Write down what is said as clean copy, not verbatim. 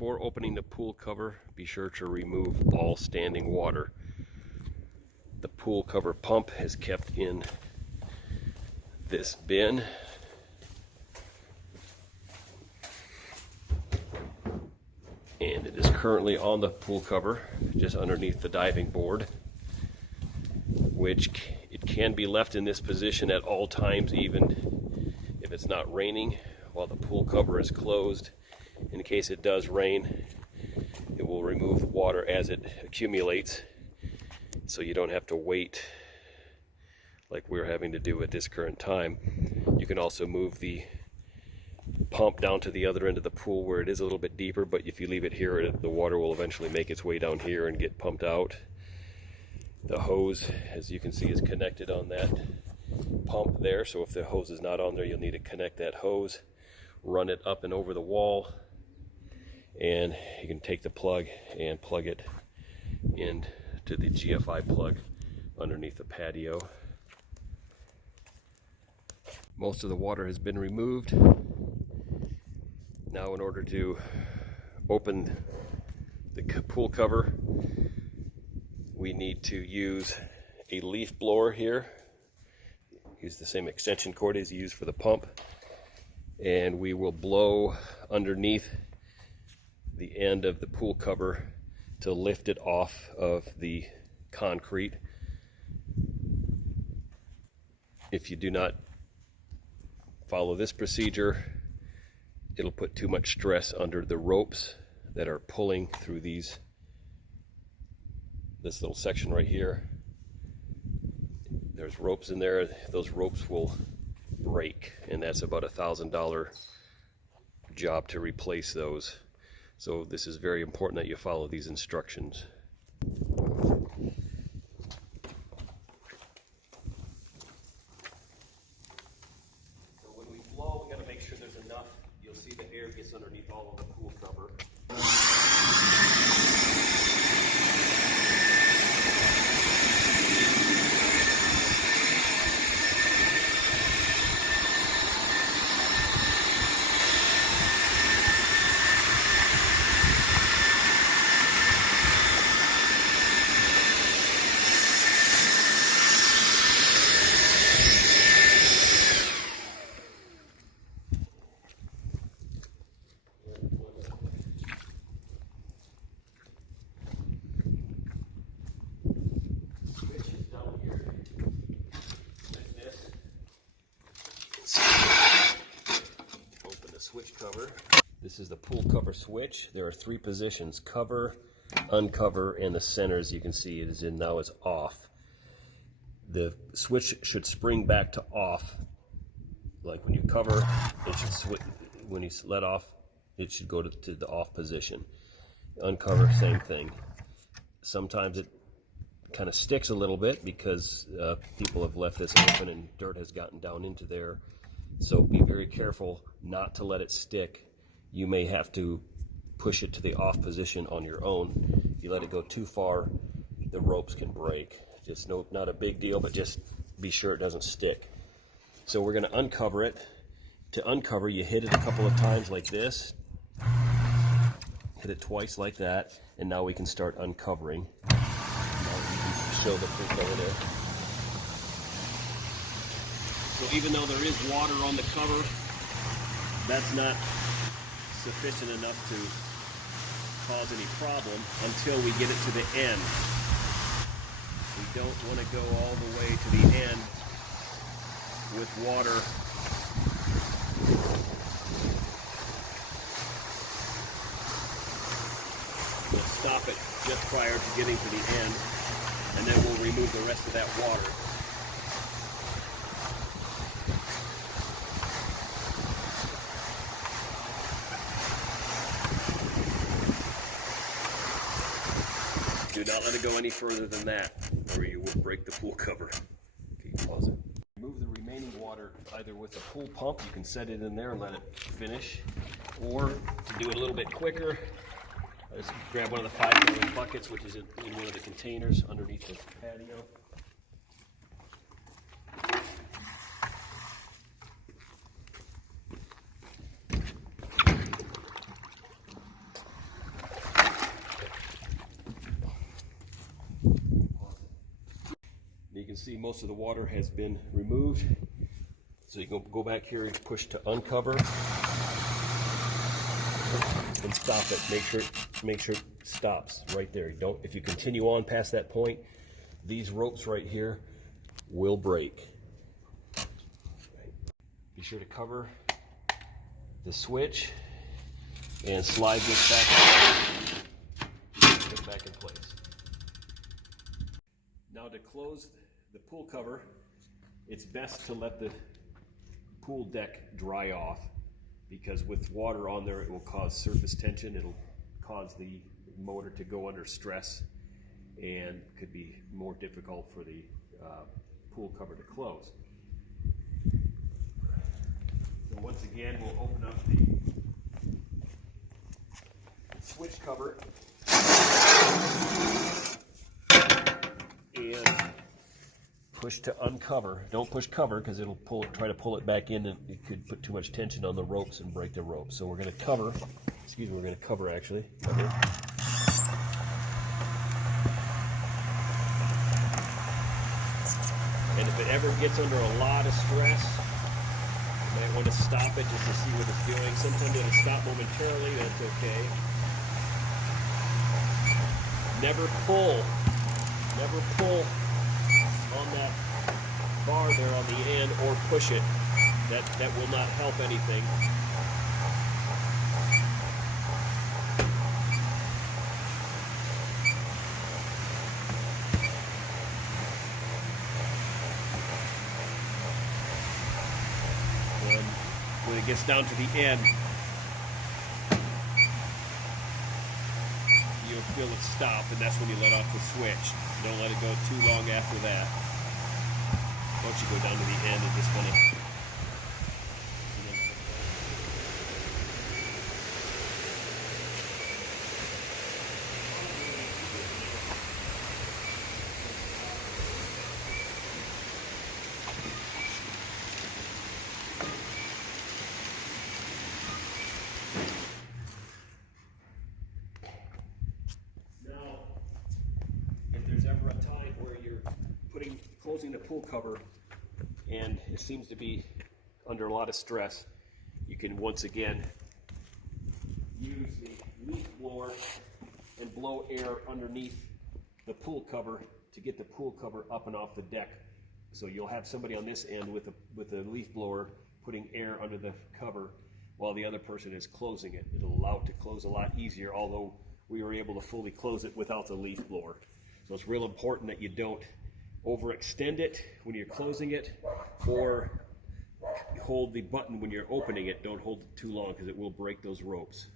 Before opening the pool cover, be sure to remove all standing water. The pool cover pump is kept in this bin. And it is currently on the pool cover, just underneath the diving board, which it can be left in this position at all times, even if it's not raining, while the pool cover is closed. In case it does rain, it will remove the water as it accumulates, so you don't have to wait like we're having to do at this current time. You can also move the pump down to the other end of the pool where it is a little bit deeper, but if you leave it here, the water will eventually make its way down here and get pumped out. The hose, as you can see, is connected on that pump there, so if the hose is not on there, you'll need to connect that hose, run it up and over the wall, and you can take the plug and plug it into the GFI plug underneath the patio. Most of the water has been removed. Now, in order to open the pool cover, we need to use a leaf blower here. Use the same extension cord as you use for the pump, and we will blow underneath the end of the pool cover to lift it off of the concrete. If you do not follow this procedure, it'll put too much stress under the ropes that are pulling through this little section right here. There's ropes in there. Those ropes will break, and that's about $1,000 job to replace those. So this is very important that you follow these instructions. You'll see the air gets underneath all of the pool cover. Switch cover. This is the pool cover switch. There are 3 positions: cover, uncover, and the center, as you can see, it is in now, is off. The switch should spring back to off. Like when you cover, it should switch. When you let off, it should go to the off position. Uncover, same thing. Sometimes it kind of sticks a little bit because people have left this open and dirt has gotten down into there. So be very careful not to let it stick. You may have to push it to the off position on your own. If you let it go too far, the ropes can break. Just not a big deal, but just be sure it doesn't stick. So we're going to uncover it. To uncover, you hit it a couple of times like this. Hit it twice like that, and now we can start uncovering. Now you can show the pool cover there. So even though there is water on the cover, that's not sufficient enough to cause any problem until we get it to the end. We don't want to go all the way to the end with water We'll stop it just prior to getting to the end, and then we'll remove the rest of that water. Do not let it go any further than that, or you will break the pool cover. Okay, pause it. Remove the remaining water either with a pool pump, you can set it in there and let it finish, or to do it a little bit quicker, just grab one of the 5-gallon buckets, which is in one of the containers underneath the patio. see most of the water has been removed. So you can go back here and push to uncover and stop it. Make sure it stops right there. If you continue on past that point, these ropes right here will break. Be sure to cover the switch and slide this back in place. Now to close the pool cover, it's best to let the pool deck dry off, because with water on there it will cause surface tension. It'll cause the motor to go under stress and could be more difficult for the pool cover to close. So once again, we'll open up the switch cover and push to uncover. Don't push cover because it'll try to pull it back in, and it could put too much tension on the ropes and break the ropes. So we're going to cover. Excuse me, we're going to cover actually. Okay. And if it ever gets under a lot of stress, you might want to stop it just to see what it's doing. Sometimes it'll stop momentarily, that's okay. Never pull on that bar there on the end, or push it. That will not help anything. And when it gets down to the end, you'll feel it stop, and that's when you let off the switch. Don't let it go too long after that. Once you go down to the end and just kind of... closing the pool cover and it seems to be under a lot of stress, you can once again use the leaf blower and blow air underneath the pool cover to get the pool cover up and off the deck. So you'll have somebody on this end with a leaf blower putting air under the cover while the other person is closing it. It'll allow it to close a lot easier, although we were able to fully close it without the leaf blower. So it's real important that you don't overextend it when you're closing it, or hold the button when you're opening it. Don't hold it too long because it will break those ropes.